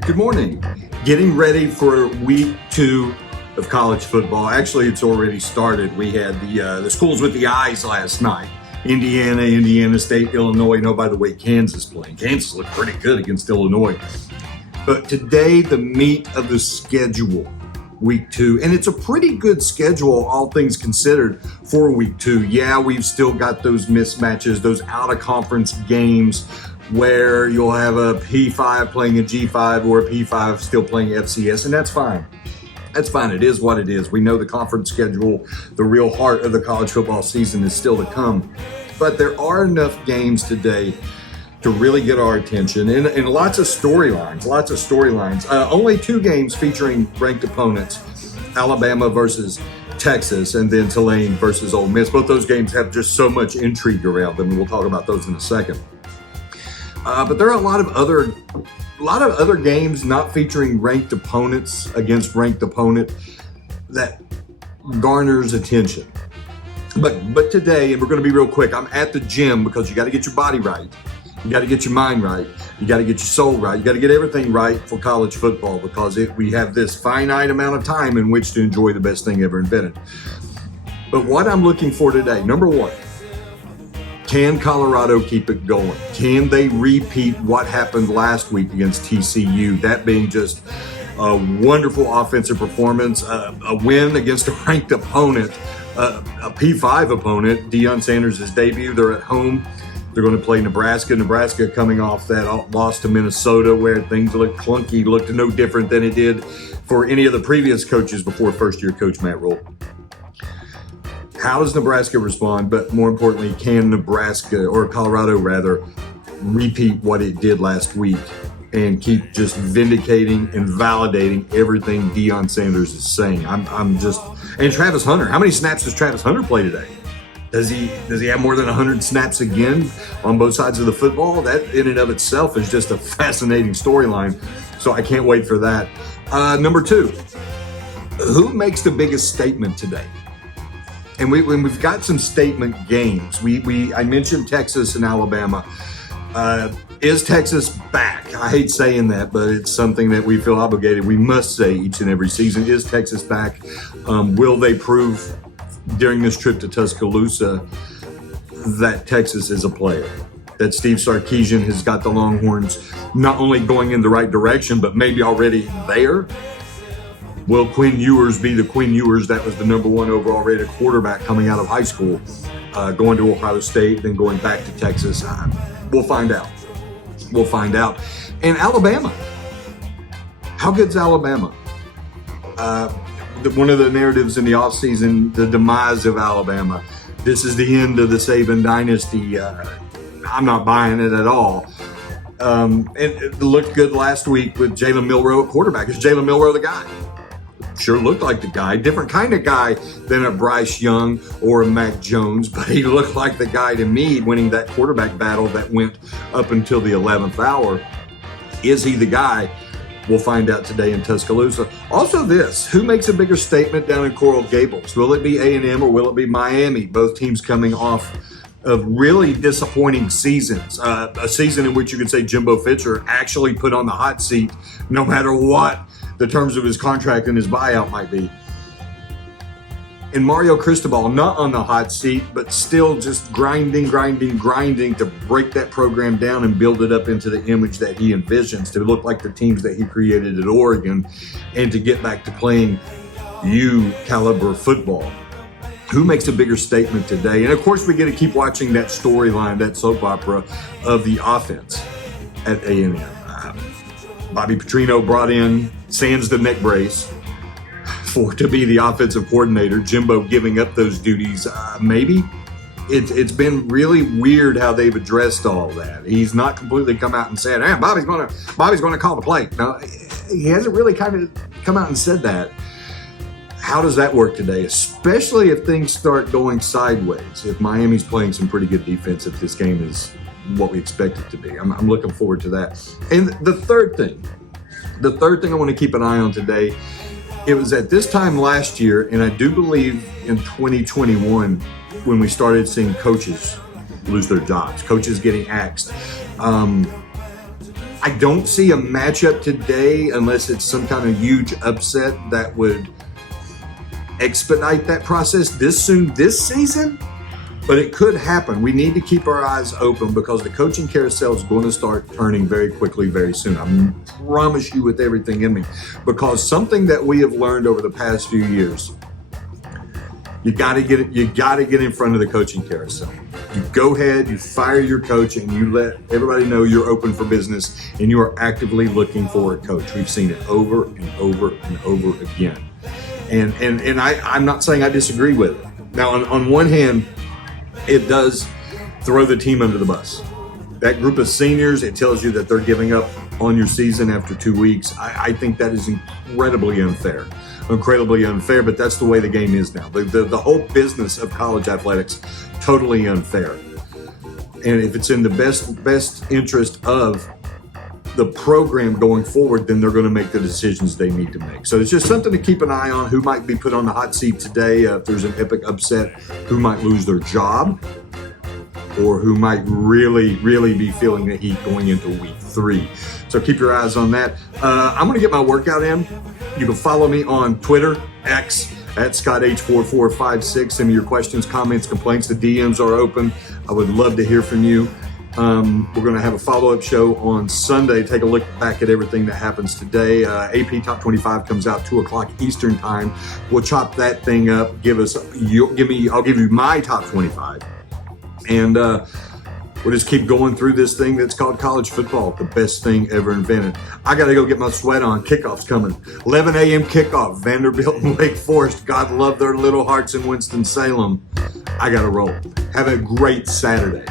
Good morning. Getting ready for week 2 of college football. Actually, it's already started. We had the schools with the eyes last night. Indiana, Indiana State, Illinois. No, by the way, Kansas playing. Kansas looked pretty good against Illinois. But today, the meat of the schedule, week 2. And it's a pretty good schedule, all things considered, for week 2. Yeah, we've still got those mismatches, those out-of-conference games where you'll have a P5 playing a G5 or a P5 still playing FCS, and that's fine. That's fine. It is what it is. We know the conference schedule, the real heart of the college football season is still to come. But there are enough games today to really get our attention, and lots of storylines, only 2 games featuring ranked opponents, Alabama versus Texas, and then Tulane versus Ole Miss. Both those games have just so much intrigue around them, and we'll talk about those in a second. But there are a lot of other games not featuring ranked opponents against ranked opponent that garners attention. But today, and we're going to be real quick, I'm at the gym because you got to get your body right. You got to get your mind right. You got to get your soul right. You got to get everything right for college football because we have this finite amount of time in which to enjoy the best thing ever invented. But what I'm looking for today, number 1, can Colorado keep it going? Can they repeat what happened last week against TCU? That being just a wonderful offensive performance, a win against a ranked opponent, a P5 opponent, Deion Sanders' debut. They're at home. They're going to play Nebraska. Nebraska coming off that loss to Minnesota where things looked clunky, looked no different than it did for any of the previous coaches before first-year coach Matt Rule. How does Nebraska respond? But more importantly, can Nebraska, or Colorado rather, repeat what it did last week and keep just vindicating and validating everything Deion Sanders is saying? And Travis Hunter. How many snaps does Travis Hunter play today? Does he have more than 100 snaps again on both sides of the football? That in and of itself is just a fascinating storyline. So I can't wait for that. Number 2, who makes the biggest statement today? And we've got some statement games. I mentioned Texas and Alabama. Is Texas back? I hate saying that, but it's something that we feel obligated. We must say each and every season. Is Texas back? Will they prove during this trip to Tuscaloosa that Texas is a player? That Steve Sarkisian has got the Longhorns not only going in the right direction, but maybe already there? Will Quinn Ewers be the Quinn Ewers that was the number 1 overall rated quarterback coming out of high school, going to Ohio State, then going back to Texas? We'll find out. We'll find out. And Alabama. How good's Alabama? One of the narratives in the offseason, the demise of Alabama. This is the end of the Saban dynasty. I'm not buying it at all. And it looked good last week with Jalen Milroe at quarterback. Is Jalen Milroe the guy? Sure looked like the guy, different kind of guy than a Bryce Young or a Mac Jones, but he looked like the guy to me winning that quarterback battle that went up until the 11th hour. Is he the guy? We'll find out today in Tuscaloosa. Also this, who makes a bigger statement down in Coral Gables? Will it be A&M or will it be Miami? Both teams coming off of really disappointing seasons. A season in which you could say Jimbo Fisher actually put on the hot seat no matter what the terms of his contract and his buyout might be. And Mario Cristobal, not on the hot seat, but still just grinding to break that program down and build it up into the image that he envisions, to look like the teams that he created at Oregon and to get back to playing U-caliber football. Who makes a bigger statement today? And of course, we get to keep watching that storyline, that soap opera of the offense at A&M. Bobby Petrino brought in sans the neck brace to be the offensive coordinator. Jimbo giving up those duties. Maybe it's been really weird how they've addressed all that. He's not completely come out and said, "Hey, Bobby's going to call the play." No, he hasn't really kind of come out and said that. How does that work today, especially if things start going sideways? If Miami's playing some pretty good defense, if this game is what we expect it to be. I'm looking forward to that. And the third thing I want to keep an eye on today, it was at this time last year, and I do believe in 2021, when we started seeing coaches lose their jobs. Coaches getting axed. I don't see a matchup today unless it's some kind of huge upset that would expedite that process this season, but it could happen. We need to keep our eyes open because the coaching carousel is going to start turning very quickly, very soon. I promise you with everything in me, because something that we have learned over the past few years, you got to get in front of the coaching carousel. You go ahead, you fire your coach, and you let everybody know you're open for business and you are actively looking for a coach. We've seen it over and over and over again. And I'm not saying I disagree with it. Now, on one hand, it does throw the team under the bus. That group of seniors, it tells you that they're giving up on your season after 2 weeks. I think that is incredibly unfair, but that's the way the game is now. The whole business of college athletics, totally unfair. And if it's in the best interest of the program going forward, then they're going to make the decisions they need to make. So it's just something to keep an eye on. Who might be put on the hot seat today? If there's an epic upset, who might lose their job, or who might really be feeling the heat going into week 3. So keep your eyes on that. I'm going to get my workout in. You can follow me on Twitter, X, at ScottH4456. Send me your questions, comments, complaints. The DMs are open. I would love to hear from you. We're going to have a follow-up show on Sunday. Take a look back at everything that happens today. AP Top 25 comes out 2 o'clock Eastern time. We'll chop that thing up. I'll give you my top 25. And we'll just keep going through this thing that's called college football, the best thing ever invented. I got to go get my sweat on. Kickoff's coming. 11 a.m. kickoff, Vanderbilt and Wake Forest. God love their little hearts in Winston-Salem. I got to roll. Have a great Saturday.